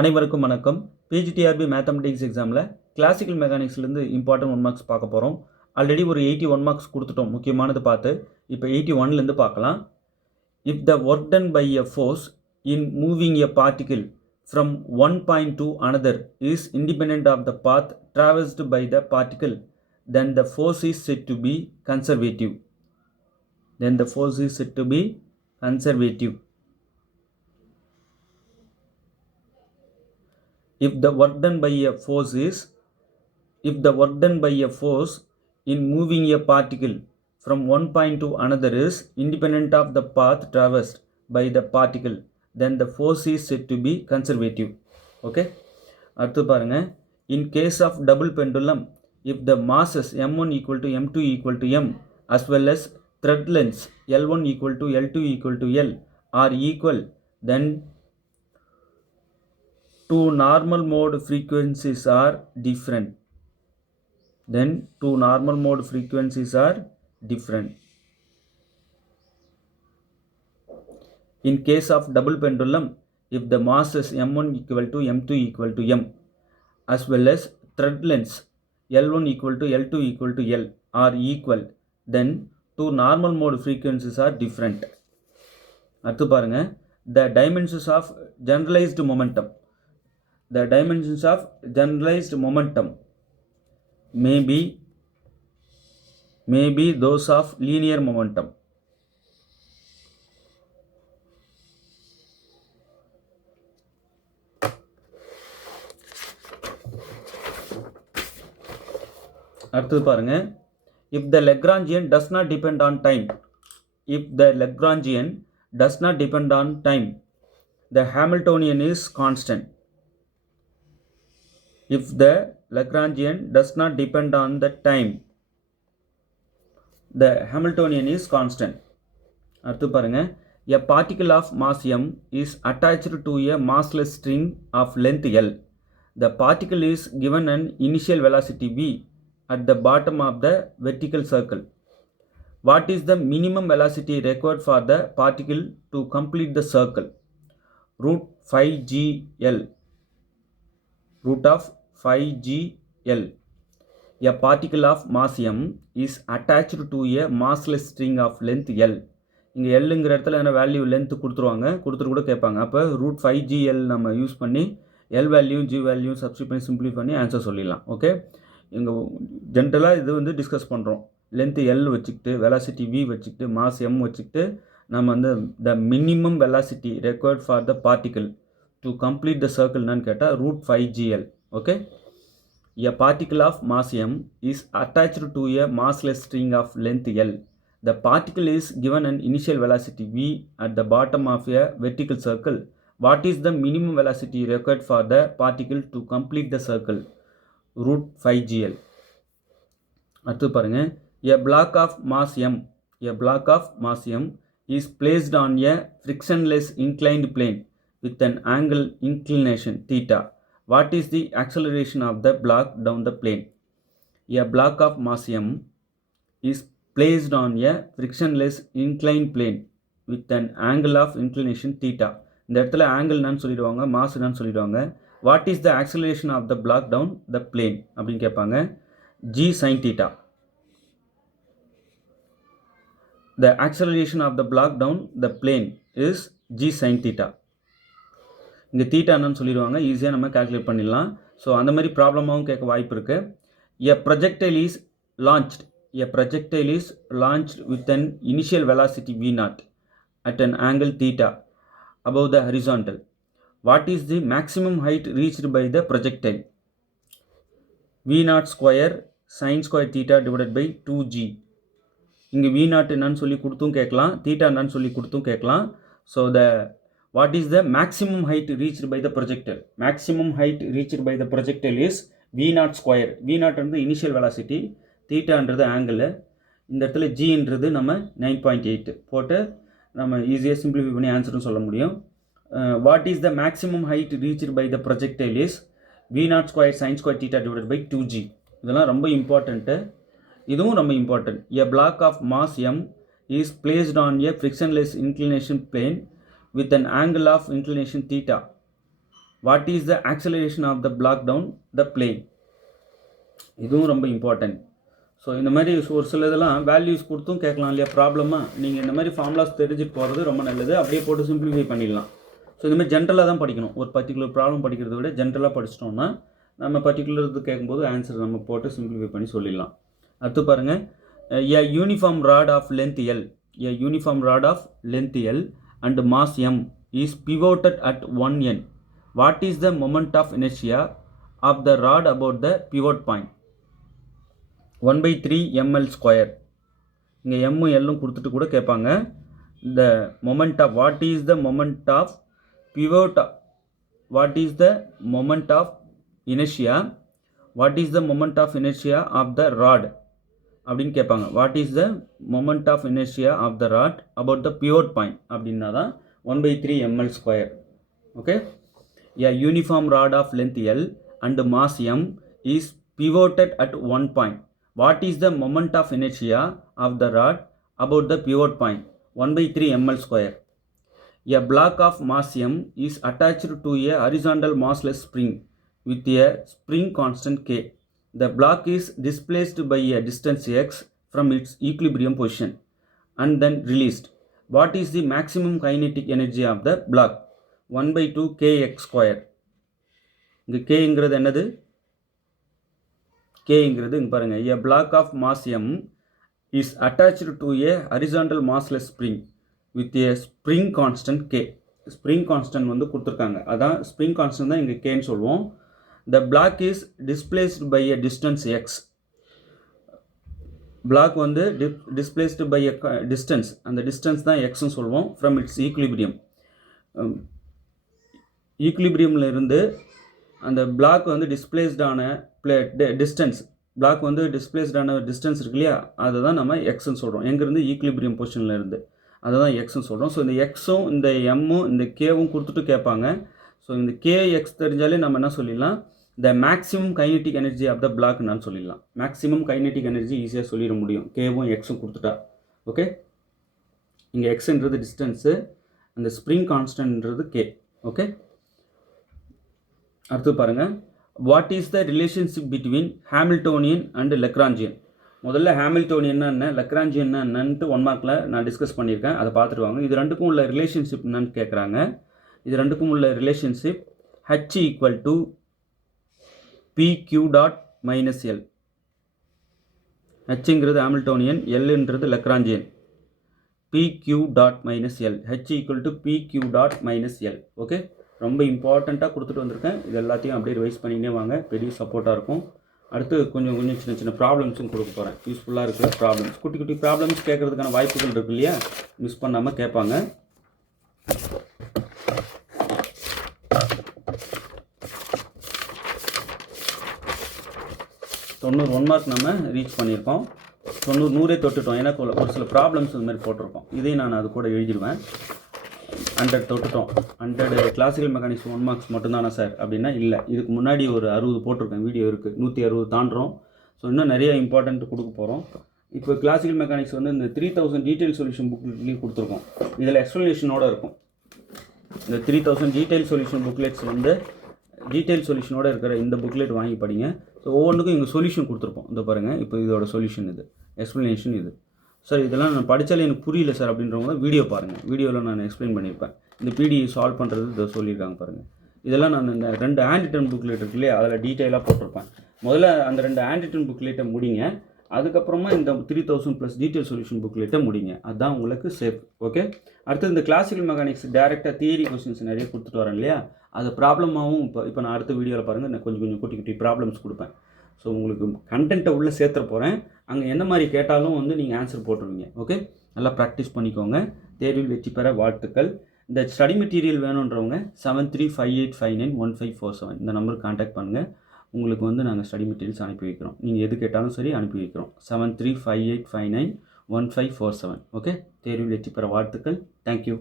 அனைவருக்கும் வணக்கம். PGTRB mathematics எக்ஸாமில் கிளாசிக்கல் மெக்கானிக்ஸ்லேருந்து இம்பார்ட்டன்ட் 1 மார்க்ஸ் பார்க்க போகிறோம். ஆல்ரெடி ஒரு 81 மார்க்ஸ் கொடுத்துட்டோம் முக்கியமானது பார்த்து. இப்போ 81லேருந்து பார்க்கலாம். If the work done by a force in moving a particle from one point to another is independent of the path travelled by the particle, then the force is said to be conservative. If the work done by a force in moving a particle from one point to another is independent of the path traversed by the particle, then the force is said to be conservative. Okay, அடுத்து பாருங்க. In case of double pendulum, if the masses m1 equal to m2 equal to m as well as thread lengths l1 equal to l2 equal to l are equal, then two normal mode frequencies are different. In case of double pendulum, if the masses m1 equal to m2 equal to m as well as thread lengths l1 equal to l2 equal to l are equal, then two normal mode frequencies are different. அடுத்து பாருங்க. The dimensions of generalized momentum may be those of linear momentum. அடுத்து பாருங்க. If the Lagrangian does not depend on time, the Hamiltonian is constant. If the Lagrangian does not depend on the time, the Hamiltonian is constant. அடுத்து பாருங்க. A particle of mass m is attached to a massless string of length L. The particle is given an initial velocity v at the bottom of the vertical circle. What is the minimum velocity required for the particle to complete the circle? Root of 5gl. A particle of mass m is attached to a massless string of length L. இங்கே எல்லுங்கிற இடத்துல என்ன value length கொடுத்துட்டு கூட கேட்பாங்க. அப்போ root 5gl நம்ம use பண்ணி L value G value substitute பண்ணி சிம்பிளி பண்ணி ஆன்சர் சொல்லிடலாம். ஓகே, இங்கே ஜென்ரலாக இது வந்து டிஸ்கஸ் பண்ணுறோம். லென்த்து எல் வச்சுக்கிட்டு வெலாசிட்டி வி வச்சுக்கிட்டு மாஸ் எம் வச்சுக்கிட்டு நம்ம வந்து the minimum velocity required for the particle to complete the சர்க்கிள்னான்னு கேட்டால் root 5gl. Okay, a particle of mass m is attached to a massless string of length L. The particle is given an initial velocity v at the bottom of a vertical circle. What is the minimum velocity required for the particle to complete the circle? Root 5gl. அடுத்து பாருங்க. A block of mass m is placed on a frictionless inclined plane with an angle inclination theta. What is the acceleration of the block down the plane? A block of mass m is placed on a frictionless inclined plane with an angle of inclination theta. இந்த இடத்துல angle என்னன்னு சொல்லிடுவாங்க, mass என்னன்னு சொல்லிடுவாங்க. What is the acceleration of the block down the plane அப்படின்னு கேட்பாங்க. g sin theta. The acceleration of the block down the plane is g sin theta. இங்கே theta என்னன்னு சொல்லிடுவாங்க, ஈஸியாக நம்ம கால்குலேட் பண்ணிடலாம். ஸோ அந்த மாதிரி ப்ராப்ளமாகவும் கேட்க வாய்ப்பு இருக்குது. A projectile is launched with an initial velocity v0 at an angle theta above the horizontal. What is the maximum height reached by the projectile? v0 square sin square theta divided by 2g. இங்கே v0 என்னன்னு சொல்லி கொடுத்தும் கேட்கலாம், theta என்னன்னு சொல்லி கொடுத்தும் கேட்கலாம். So what is the maximum height reached by the projectile? Maximum height reached by the projectile is v0 square. v0 ன்றது initial velocity, தீட்டான்றது ஆங்கிள். இந்த இடத்துல ஜின்றது நம்ம 9.8 போட்டு நம்ம ஈஸியாக சிம்பிளிஃபை பண்ணி ஆன்சரும் சொல்ல முடியும். What is the maximum height reached by the projectile is v0 square sin square theta divided by 2g. இதெல்லாம் ரொம்ப இம்பார்ட்டண்ட்டு. இதுவும் ரொம்ப important. A block of mass m is placed on a frictionless inclination plane with an angle of inclination theta. What is the acceleration of the block down the plane. இதுவும் ரொம்ப important. So இந்த மாதிரி ஒரு சில இதெல்லாம் values கொடுத்தும் கேட்கலாம் இல்லையா ப்ராப்ளமாக. நீங்கள் இந்த மாதிரி ஃபார்முலாஸ் தெரிஞ்சுட்டு போகிறது ரொம்ப நல்லது. அப்படியே போட்டு சிம்பிளிஃபை பண்ணிடலாம். ஸோ இந்த மாதிரி ஜென்ரலாக தான் படிக்கணும். ஒரு பர்டிகுலர் ப்ராப்ளம் படிக்கிறத விட ஜென்ரலாக படிச்சிட்டோம்னா நம்ம பர்டிகுலர் இது கேட்கும்போது ஆன்சர் நம்ம போட்டு சிம்பிளிஃபை பண்ணி சொல்லிடலாம். அடுத்து பாருங்கள், a uniform rod of length L, a uniform rod of length L and mass m is pivoted at one end. What is the moment of inertia of the rod about the pivot point? 1/3 ml square. இங்கே m எல்லும் கொடுத்துட்டு கூட கேட்பாங்க. the moment of, what is the moment of pivot, what is the moment of inertia, what is the moment of inertia of the rod அப்படின்னு கேட்பாங்க. What is the moment of inertia of the rod about the pivot point அப்படின்னா தான் 1/3 ml square. Okay, a uniform rod of length L and mass M is pivoted at one point. What is the moment of inertia of the rod about the pivot point 1/3 ml square. A block of mass M is attached to a horizontal massless spring with a spring constant K. The block is displaced by a distance x from its equilibrium position and then released. What is the maximum kinetic energy of the block? 1/2 kx square. இங்கே Kங்கிறது என்னது? Kங்கிறது இங்கே பாருங்கள், a block of mass m is attached to a horizontal massless spring with a spring constant K. Spring constant வந்து கொடுத்துருக்காங்க. அதான் spring constant தான் இங்கே கேன்னு சொல்லுவோம். The block is displaced by a distance x. Block வந்து displaced by a distance, அந்த distance தான் x ன்னு சொல்லுவோம். From its equilibrium. ஈக்குலிபிரியமில் இருந்து அந்த block வந்து displaced ஆன distance, block வந்து displaced ஆன distance இருக்கு இல்லையா, அதை தான் நம்ம xன்னு சொல்கிறோம். எங்கேருந்து? ஈக்குலிபிரியம் பொசிஷனில் இருந்து, அதை தான் xன்னு சொல்கிறோம். ஸோ இந்த எக்ஸும் இந்த எம்மும் இந்த கேவும் கொடுத்துட்டு கேட்பாங்க. ஸோ இந்த kx தெரிஞ்சாலே நம்ம என்ன சொல்லிடலாம், the maximum kinetic energy of the block நான் சொல்லிடலாம். மேக்ஸிமம் கைனெட்டிக் எனர்ஜி ஈஸியாக சொல்லிட முடியும் கேவும் எக்ஸும் கொடுத்துட்டா. ஓகே, இங்கே எக்ஸ்ன்றது டிஸ்டன்ஸு, அந்த ஸ்ப்ரிங் கான்ஸ்டன்ட்ன்றது கே. ஓகே, அடுத்து பாருங்கள், what is the relationship between Hamiltonian and Lagrangian. முதல்ல ஹாமில்டோனியன்னா என்ன, லெக்ராஞ்சியன்னா என்னன்ட்டு 1 மார்க்கில் நான் டிஸ்கஸ் பண்ணியிருக்கேன், அதை பார்த்துட்டு வாங்க. இது ரெண்டுக்கும் உள்ள ரிலேஷன்ஷிப் என்னன்னு கேட்குறாங்க. இது ரெண்டுக்கும் உள்ள relationship H equal to PQ dot minus L. ஹெச்ங்கிறது ஹாமில்டோனியன், எல்ன்றது Lagrangian. PQ dot minus L, H equal to PQ dot minus L. Okay, ரொம்ப இம்பார்ட்டண்ட்டாக கொடுத்துட்டு வந்திருக்கேன். இது எல்லாத்தையும் அப்படியே ரிவைஸ் பண்ணிக்கிட்டே வாங்க, பெரிய சப்போர்ட்டாக இருக்கும். அடுத்து கொஞ்சம் சின்ன சின்ன ப்ராப்ளம்ஸும் கொடுக்க போகிறேன். யூஸ்ஃபுல்லாக இருக்கிற ப்ராப்ளம்ஸ், குட்டி குட்டி ப்ராப்ளம்ஸ் கேட்குறதுக்கான வாய்ப்புகள் இருக்கு இல்லையா, மிஸ் பண்ணாமல் கேட்பாங்க. 91 மார்க் நம்ம ரீச் பண்ணியிருக்கோம். 100 தொட்டுட்டோம். ஏன்னா ஒரு சில ப்ராப்ளம்ஸ் இது மாதிரி போட்டிருக்கோம். இதையும் நான் அது கூட எழுதிடுவேன். 100 தொட்டுட்டோம். 100 கிளாசிக்கல் மெக்கானிக்ஸ் 1 மார்க்ஸ் மட்டும்தானா சார் அப்படின்னா இல்லை, இதுக்கு முன்னாடி ஒரு 60 போட்டிருக்கேன், வீடியோ இருக்குது, 160 தாண்டுறோம். ஸோ இன்னும் நிறைய இம்பார்ட்டன்ட் கொடுக்க போகிறோம். இப்போ கிளாசிக்கல் மெக்கானிக்ஸ் வந்து இந்த 3000 டீட்டெயில் சொல்யூஷன் புக்லேயும் கொடுத்துருக்கோம். இதில் எக்ஸ்ப்ளனேஷனோடு இருக்கும். இந்த 3000 டீட்டெயில் சொல்யூஷன் புக்லெட்ஸ் வந்து டீட்டெயில் சொல்யூஷனோடு இருக்கிற இந்த புக்லெட் வாங்கி படிங்க. ஸோ ஒவ்வொன்றுக்கும் இங்கே சொல்யூஷன் கொடுத்துருப்போம். இந்த பாருங்கள், இப்போ இதோட சொல்யூஷன் இது, எக்ஸ்ப்ளனேஷன் இது. சார் இதெல்லாம் நான் படித்தாலே எனக்கு புரியல சார் அப்படின்றவங்க வீடியோ பாருங்கள், வீடியோவில் நான் எக்ஸ்பிளைன் பண்ணியிருப்பேன். இந்த பிடிஏ சால்வ் பண்ணுறது இதை சொல்லியிருக்காங்க பாருங்கள். இதெல்லாம் நான் இந்த 2 ஹேண்ட் புக்லெட் இருக்கு இல்லையா, அதில் டீட்டெயிலாக போட்டிருப்பேன். முதல்ல அந்த 2 ஹேண்ட் புக்லெட்டை முடிங்க, அதுக்கப்புறமா இந்த 3000 ப்ளஸ் டீட்டெயில் சொல்யூஷன் புக்லெட்டை முடிங்க. அதுதான் உங்களுக்கு சேஃப். ஓகே, அடுத்து இந்த கிளாசிக்கல் மெக்கானிக்ஸ் டேரெக்டாக தியரி கொஸ்டின்ஸ் நிறைய கொடுத்துட்டு வரேன் இல்லையா, அது ப்ராப்ளமாகவும் இப்போ நான் அடுத்த வீடியோவில் பாருங்கள், நான் கொஞ்சம் குட்டி குட்டி ப்ராப்ளம்ஸ் கொடுப்பேன். ஸோ உங்களுக்கு கண்டென்ட்டை உள்ளே சேர்த்துற போகிறேன். அங்கே என்ன மாதிரி கேட்டாலும் வந்து நீங்கள் ஆன்சர் போட்டுருவீங்க. ஓகே, நல்லா ப்ராக்டிஸ் பண்ணிக்கோங்க. தேர்வில் வெற்றி பெற வாழ்த்துக்கள். இந்த ஸ்டடி மெட்டீரியல் வேணுன்றவங்க 7358591547 இந்த நம்பருக்கு கான்டாக்ட் பண்ணுங்கள். உங்களுக்கு வந்து நாங்கள் ஸ்டடி மெட்டீரியல்ஸ் அனுப்பி வைக்கிறோம். நீங்கள் எது கேட்டாலும் சரி அனுப்பி வைக்கிறோம். 7358591547. ஓகே, தேர்வில் வெற்றி பெற வாழ்த்துக்கள். தேங்க்யூ.